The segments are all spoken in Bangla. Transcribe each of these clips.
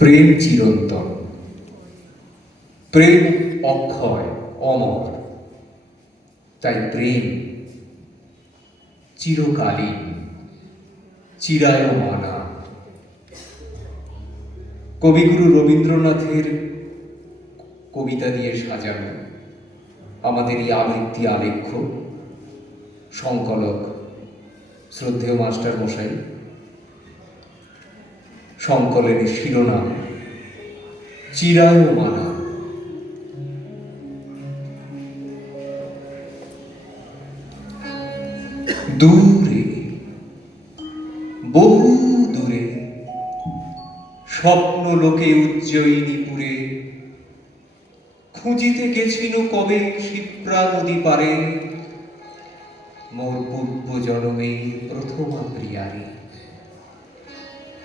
প্রেম চিরন্তন, প্রেম অক্ষয় অমর, তাই প্রেম চিরকালীন, চিরায়মানা। কবিগুরু রবীন্দ্রনাথের কবিতা দিয়ে সাজানো আমাদের এই আবৃত্তি আলেখ্য সংকলক শ্রদ্ধেয় মাস্টার মশাই, সংকলনের শিরোনাম চিরায়মানা। দূরে, বহু দূরে, স্বপ্ন লোকে উজ্জয়িনীপুরে, খুঁজিতে গেছিল কবে শিপ্রা নদী পারে, মোর পূর্ব জন্মে প্রথমা প্রিয়ারে।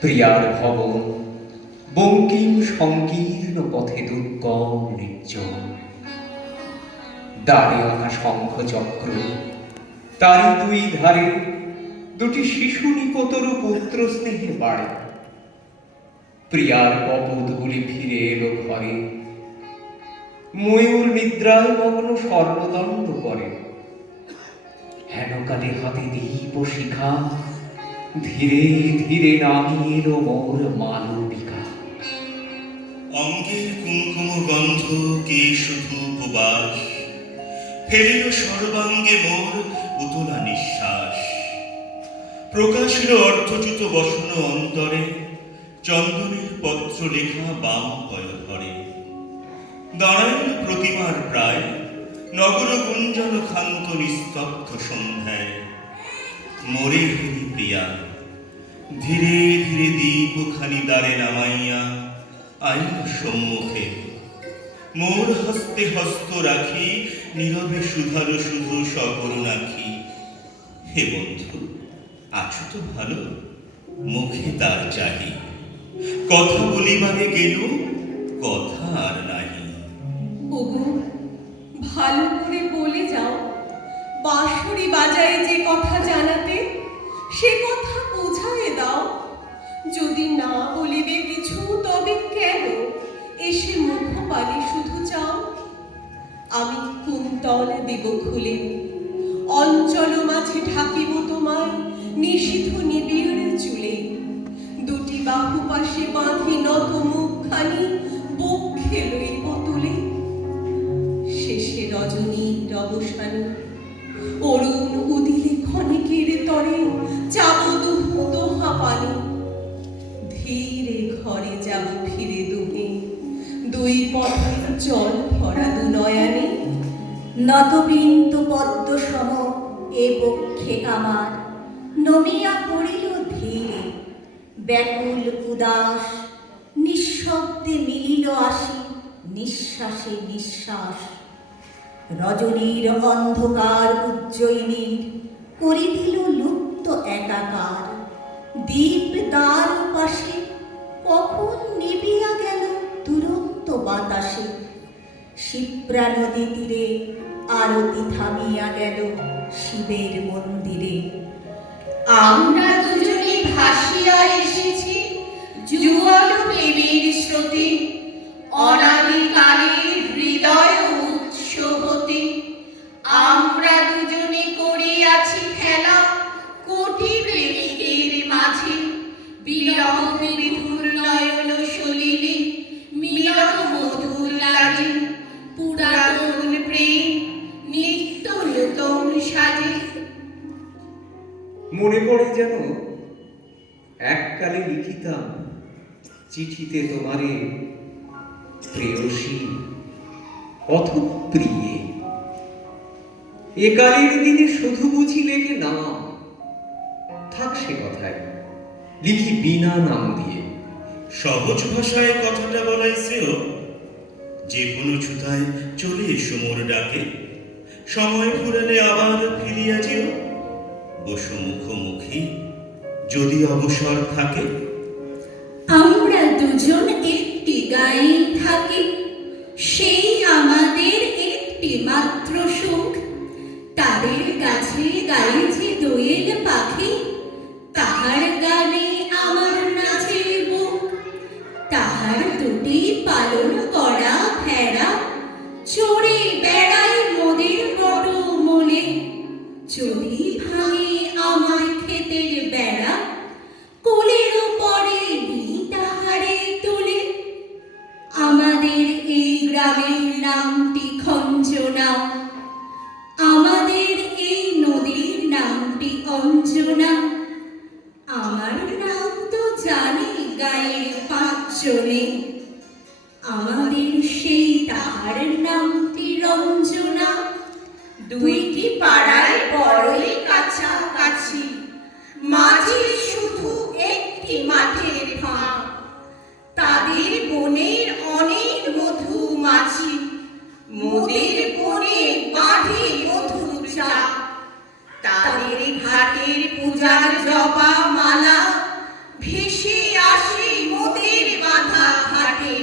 প্রিয়ার ভবন বঙ্কিম সংকীর্ণ পথে দুর্গম নির্জন, দ্বারে আঁকা শঙ্খ চক্র, তারই দুই ধারে দুটি শিশু নিকতর পুত্র স্নেহে বাড়ে। প্রিয়ার কপোতগুলি ফিরে এলো ঘরে, ময়ূর নিদ্রায় মগ্ন স্বর্ণদণ্ড করে। হেনকালে হাতে দীপ শিখা, ধীরে ধীরে নামিয়ে এলো মোর মালবিকা। অঙ্গের কুমকুম গন্ধ কে শুধু উপবাস, ফেলিল সর্বাঙ্গে মোর উতলা নিঃশ্বাস। প্রকাশিল অর্ধচ্যুত বসন অন্তরে, চন্দনের পত্র লেখা বাম পয় ধরে। দাঁড়াইল প্রতিমার প্রায়, নগর গুঞ্জন ক্ষান্ত নিস্তব্ধ সন্ধ্যায়। মরে ফিরি প্রিয়া, ধীরে ধীরে দীপখানি দ্বারে নামাইয়া আইল সম্মুখে। মোর হস্তে হস্ত রাখি, নীরবে সুধালো শুধু সকরুণাখি। হে বন্ধু, আছো তো ভালো? মুখে তার চাহি, কথা বলিবারে গেল, কথা আর নাহি। ওগো, ভালো করে বলে যাও, বাঁশরি বাজায় যে কথা জানাতে, সে কথা বোঝায় দাও। যদি না বলিবে কিছু, তবে কেন এসে মুখ পানে শুধু চাও? আমি কুন্তল দেব খুলে, অঞ্চল মাঝে ঢাকিব তোমায় নিশীথ নিবিড় চুলে। দুটি বাহু পাশে বাঁধি নত মুখখানি, বক্ষে লইব তুলে। শেষে রজনীর অবসানে, অরুণ উদিলে ক্ষণিকের তরে, যাব দোহা পানে। ধীরে ঘরে যাব ফিরে দুহে, দুই পথের জল ভরা দু নয়নে। নতবিন্দু পদ্ম সম এ বক্ষে আমার, নমিয়া পড়িল ধীরে। ব্যাকুল উদাস নিঃশব্দে মিলিল আসি, নিঃশ্বাসে নিঃশ্বাস। রজনীর অন্ধকার উজ্জয়িনীর করে দিল লুপ্ত একাকার। দ্বীপ দ্বার পাশে কখন নিবিয়া গেল দুরন্ত বাতাসে। শিপ্রা নদী তীরে আরতি থামিয়া গেল শিবের মন্দিরে। আমরা দুজনে ভাসিয়া এসেছি জুয়াল প্রেমের স্রোতে, অনাদিকালের হৃদয় উৎস হতে। আমরা দুজনে করিয়াছি খেলা কোটি প্রেমিকের মাঝে। বিরহ বিধুর নয়ন সলিলে মিলন মধুর লাগে। পুরাতন প্রেম নিত্য নূতন সাজে। মনে পড়ে যেন এককালে লিখিতাম চিঠিতে তোমারে, প্রেয়সী অথ প্রিয়ে। একালের দিনে শুধু বুঝি লেখে নাম, থাক সে কথায়, লিখি বিনা নাম দিয়ে। সহজ ভাষায় কথাটা বলাইছেও, যে কোনো ছুতায় চলে এসো মোর ডাকে। সময় ফুরালে আবার ফিরিয়া যেও, বসো মুখোমুখি যদি অবসর থাকে। আমরা দুজন একটি গায়ে থাকি, সেই আমাদের একটি মাত্র সুখ। তাদের কাছে গাইছে দোয়েল পাখি, তাহার গানে আমার নাচে বুক। তাহার দুটি পালন করা ভেড়া চড়ে বেড়ায় মোদের বড় মনে। যদি ভাঙে আমার ক্ষেতের বেড়া, কোলের উপরে নিই তাহারে তুলে। আমাদের এই গ্রামের নামটি খঞ্জনা, আমাদের এই নদীর নামটি অঞ্জনা। আমার নাম তো জানে গায়ের পাঁচজনে, আমাদের সেই তাহার নামটি রঞ্জনা। দুইটি পাড়ায় বড়ই কাছাকাছি, মাঝে শুধু একটি মাঠের ফাঁক। তাদের বনের অনেক মধুমাছি, মোদের বনে বাঁধে মধুর চাক। তাদের ঘাটের পূজার জবা মালা ভেসে আসে মোদের বাঁধা ঘাটে।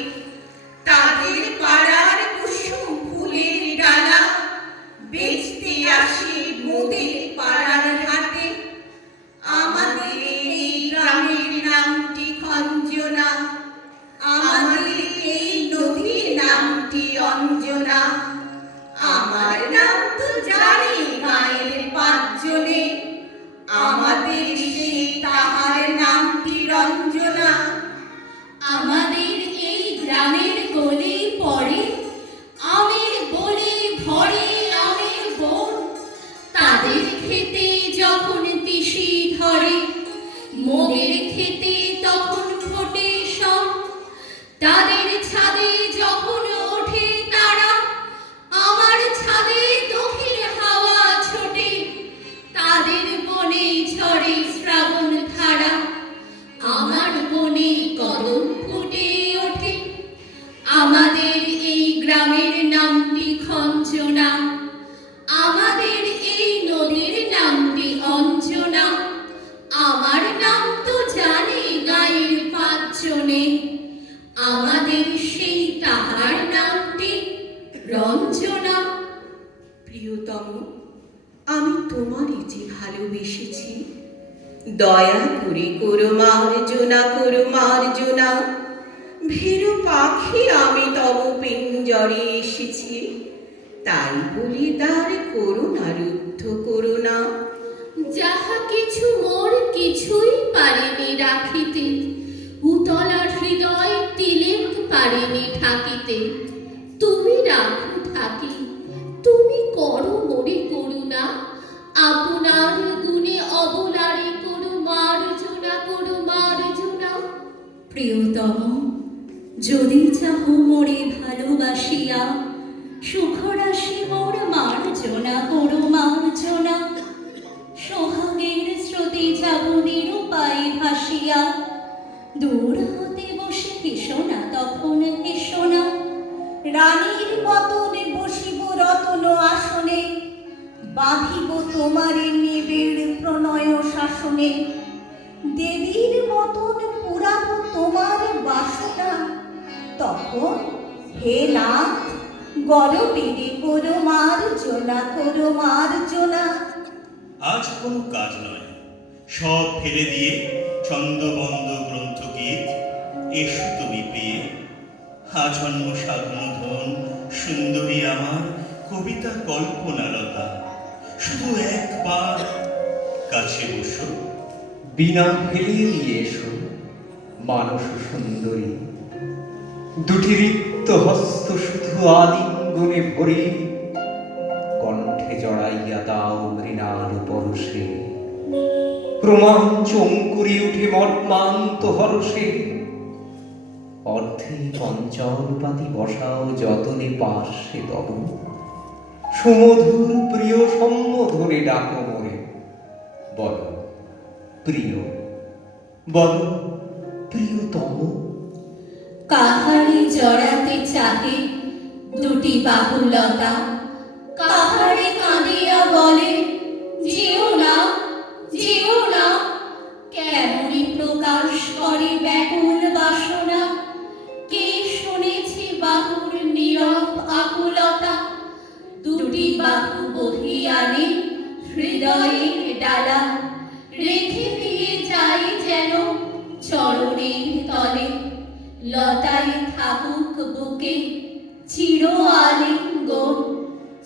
তাদের পাড়ার কুসুম ফুলের ডালা বেচতে আসে মোদের পাড়ার হাটে। আমাদের এই গ্রামের নামটি খঞ্জনা, আমাদের এই নদীর নামটি অঞ্জনা। আমার নাম তো জানে গায়ের পাঁচজনে, আমাদের সেই তাহার নামটি রঞ্জনা। আমাদের এই গ্রামের গলি পড়ে আমের বলে ভরে আমের বন। তাদের খেতে যখন তিসি ধরে, মোদের খেতে তখন ফোটে সব। তাদের ছাদে যখন ওঠে তারা, আমার ছাদে দক্ষিণ হাওয়া ছোটে। তাদের বনে ঝরে শ্রাবণ ধারা, আমার বনে কদম ফুটে ওঠে। আমাদের এই গ্রামের নামটি খঞ্জনা, আমাদের এই নদীর নামটি অঞ্জনা। আমার নাম তো জানে গায়ের পাঁচজনে, আমাদের সেই তাহার নামটি রঞ্জনা। প্রিয়তম, আমি তোমারই যে ভালোবেসেছি, দয়া করে করো মার্জনা, করো মার্জনা। ভীরু পাখি আমি তব পিঞ্জরে এসেছি, তাই বলি দ্বার করুণা রুদ্ধ করুণা। যাহা কিছু মোর কিছুই পারেনি রাখিতে, উতলা হৃদয় তিলেক পারেনি ঠাকিতে। তুমি রাখো থাকি, তুমি করো মোরে করুণা। আপনার গুণে অবলারে করো মার্জনা, করো মার্জনা। প্রিয়তম, যদি চাহ মোরে ভালোবাসিয়া, সুখরাশি মোর মার্জনা, করো মার্জনা। সোহাগের স্রোতে যাব নিরুপায় ভাসিয়া, দূর হতে বসে হেসো না, তখন হেসো না। রানীর মতন বসিব রতন আসনে, বাঁধিব তোমারে নিবিড় প্রণয় শাসনে। দেবীর মতন পুরাব তোমার বাসনা, তখন হে নাথ গরবেরে করো মার্জনা, করো মার্জনা। আজ কোনো কাজ নয়, সব ফেলে দিয়ে ছন্দবন্ধ গ্রন্থ গীত এসো তুমি পেয়ে। আজন্ম সাধন ধন সুন্দরী আমার কবিতা কল্পনালতা। শুধু একবার কাছে বসো, বিনা ফেলিয়ে দিয়ে এসো মানস সুন্দরী। দুটি রিক্ত হস্ত শুধু আলিঙ্গনে ভরে, কণ্ঠে জড়াইয়া দাও মৃণাল পরশে। রোমাঞ্চ অঙ্কুরি উঠে মর্মান্ত হরষে, অর্ধে পঞ্চলপাতি বসাও যতনে পার্শ্বে তব। সুমধুর প্রিয় সম্বোধনে ডাকো মোরে, বল প্রিয়, বল প্রিয়তম। কাহারে জড়াতে চাহে দুটি বাহুলতা, কাহারে কাঁদিয়া বলে যেও না, যেও না। কেমনি প্রকাশ করে ব্যাকুল বাসনা, কে শুনেছে বাহুর নীরব আকুলতা। দুটি বাহু বহিয়া আনে হৃদয়ের ডালা, রেখে দিয়ে যায় যেন চরণের তলে। লতায় থাকুক বুকে চির আলিঙ্গন,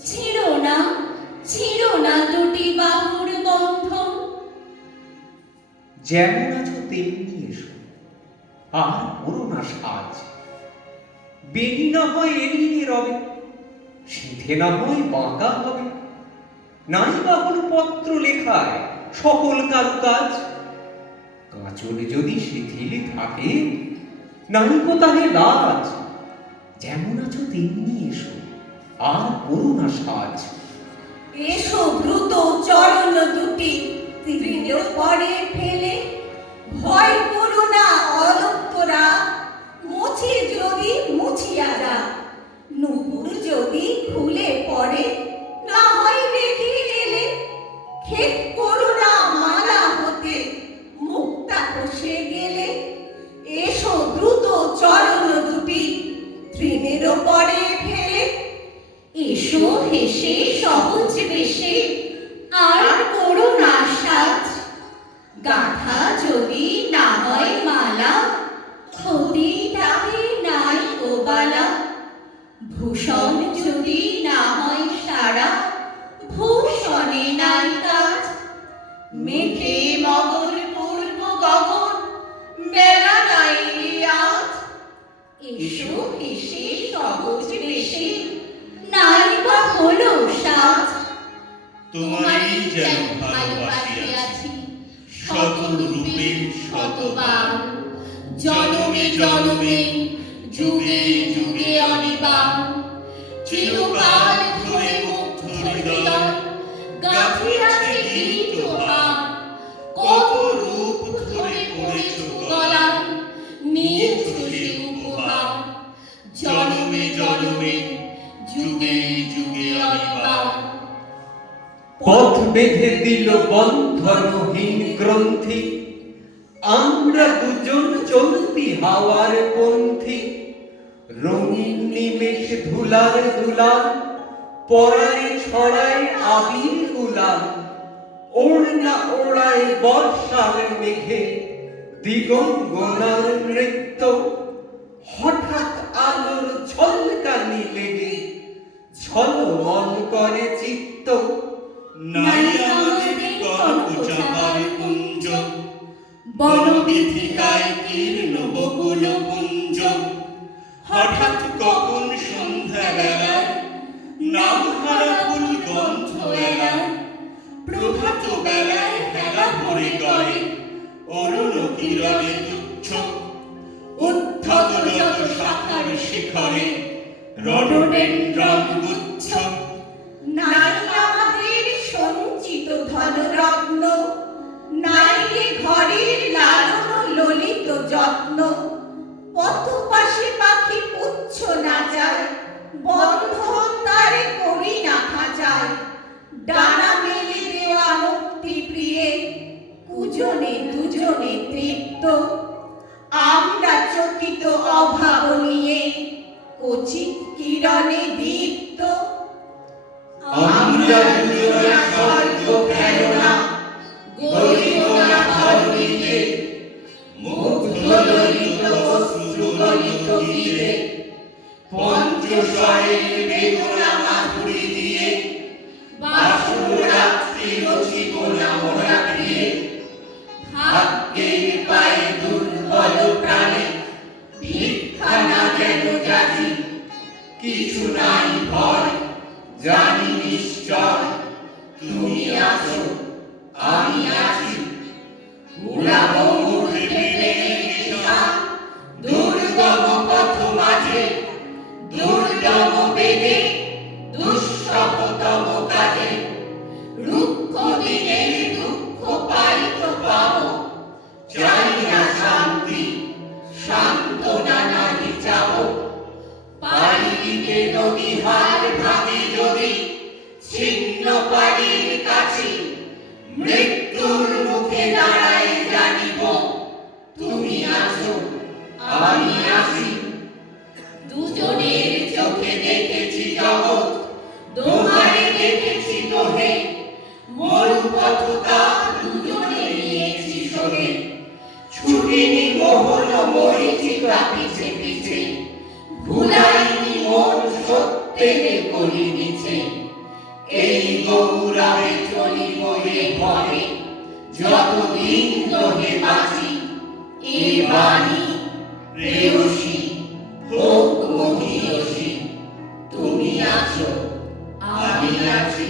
ছিঁড়ো না দুটি বাহুর বন্ধন। যেমন আছো তেমনি এসো, আর করো না সাজ। বেনি না হয় এড়িয়ে রবে, সিধে না হয় বাঁকা হবে। নাই বা হল পত্র লেখায় সকল কারুকাজ। কাঁচল যদি শিথিল থাকে, নাই গো তাহে লাজ। যেমন আছো তেমনি এসো, আর করো না সাজ। এসো দ্রুত চরণ দুটি তীরের পরে ফেলে, ভয় করো না অলক্তরা, মুছে যদি মুছিয়া যা। নুপুর যদি খুলে পড়ে, না হয় রেখে এলে। খেদ করো না মালা হতে, মুক্তা খসে গেলে। এসো দ্রুত চরণ দুটি তৃণের পরে ফেলে। এসো হেসে সহজ বেশে, আর করো না সাজ। গাঁথা যদি না হয় মালা, ক্ষতি তাহে নাই ও বালা। ভূষণ যদি না হয় সারা, ভূষণে নাই কাজ। মেঘে মগন পূর্ব গগন, বেলা নাই আজ। এসো হেসে সহজ বেশে, নাই বা হলো সাজ। তোমারই যেন ভালোবাসিয়াছি শত রূপে শতবার। জনমে জনমে যুগে যুগে অনিবার। চিরকাল ধরে মুগ্ধ হৃদয় গাঁথিয়াছে গীতহার। কত রূপ ধরে পড়েছ গলায়, নিয়েছ সে উপহার। জনমে জনমে যুগে যুগে অনিবার। পথ বেঁধে দিল বন্ধনহীন গ্রন্থি, আমরা দুজন চলতি হাওয়ার পন্থী। রঙিন নিমেষ ধুলার দুলাল, পরায় ছড়ায় আবির গুলাল। ওড়না ওড়ায় বর্ষার মেঘে দিগঙ্গনার নৃত্য। হঠাৎ আলোর ঝলকানি লেগে ঝলমল করে চিত্ত। নাই আমাদের কনক চাঁপার কুঞ্জ, বনবিথিকায় কীর্ণ বকুল কুঞ্জ। হঠাৎ কখন সন্ধ্যা বেলায় নাম হারা ফুল গন্ধ এলায়। প্রভাত বেলায় হেলা ভরে করে অরুণ কিরণে তুচ্ছ। উদ্ধত যত শাখার শিখরে রডোডেনড্রন গুচ্ছ। নাই আমাদের সঞ্চিত ধনরত্ন, নাই রে ঘরের লালন ললিত যত্ন। পথ পাশে পাখি পুচ্ছ না যায়, বন্ধন তারে করি না খাঁচায়। ডানা মেলে দেওয়া মুক্তি প্রিয়ে, কুজনে দুজনে তৃপ্ত। আমরা চকিত অভাব নিয়ে, কচি কিরণে দীপ্ত। আমরা দুজনে স্বর্গ খেলনা, গরিব না ধরণীতে। মুগ্ধ ললিত অশ্রুগলিত গীতে, পঞ্চস্বরের বেদনা মাধুরী দিয়ে। বাসর রাত্রি রচিব না মোরা প্রিয়ে। ভাগ্যের পায়ে দুর্বল প্রাণে, ভিক্ষা না যেন যাচি। কিছু নাই ভয়, জানি নিশ্চয় তুমি আছো, আমি আছি। উড়াবো উঠে প্রেমের নিশান, দুর্গম পথ মাঝে। দুর্গম বেগে, দুঃসহতম কাজে। রুক্ষ দিনের দুঃখ পাইত পাবো, চাই না শান্তি, সান্ত্বনা নাহি চাবো। পাড়ি দিতে নদী হার ভাঙে যদি, ছিন্ন পাড়ির কাছে। মৃত্যুর মুখে দাঁড়ায় জানিব, তুমি আছো, আমি আছি। দুজনের চোখে দেখেছি জগৎ, দোহারে দেখেছি দোহে। মরুপথকা দুজনে নিয়েছি সহে। ছুটিনি মোহন মরিচিকা পিছে পিছে ভুলাইনি মন সত্যের করি নিচে এই গৌরবে চলি মরে ঘরে যতদিন রহে বাঁচি এ বাণী প্রেয়সী হোক মহিয়সী তুমি আছো আমি আছি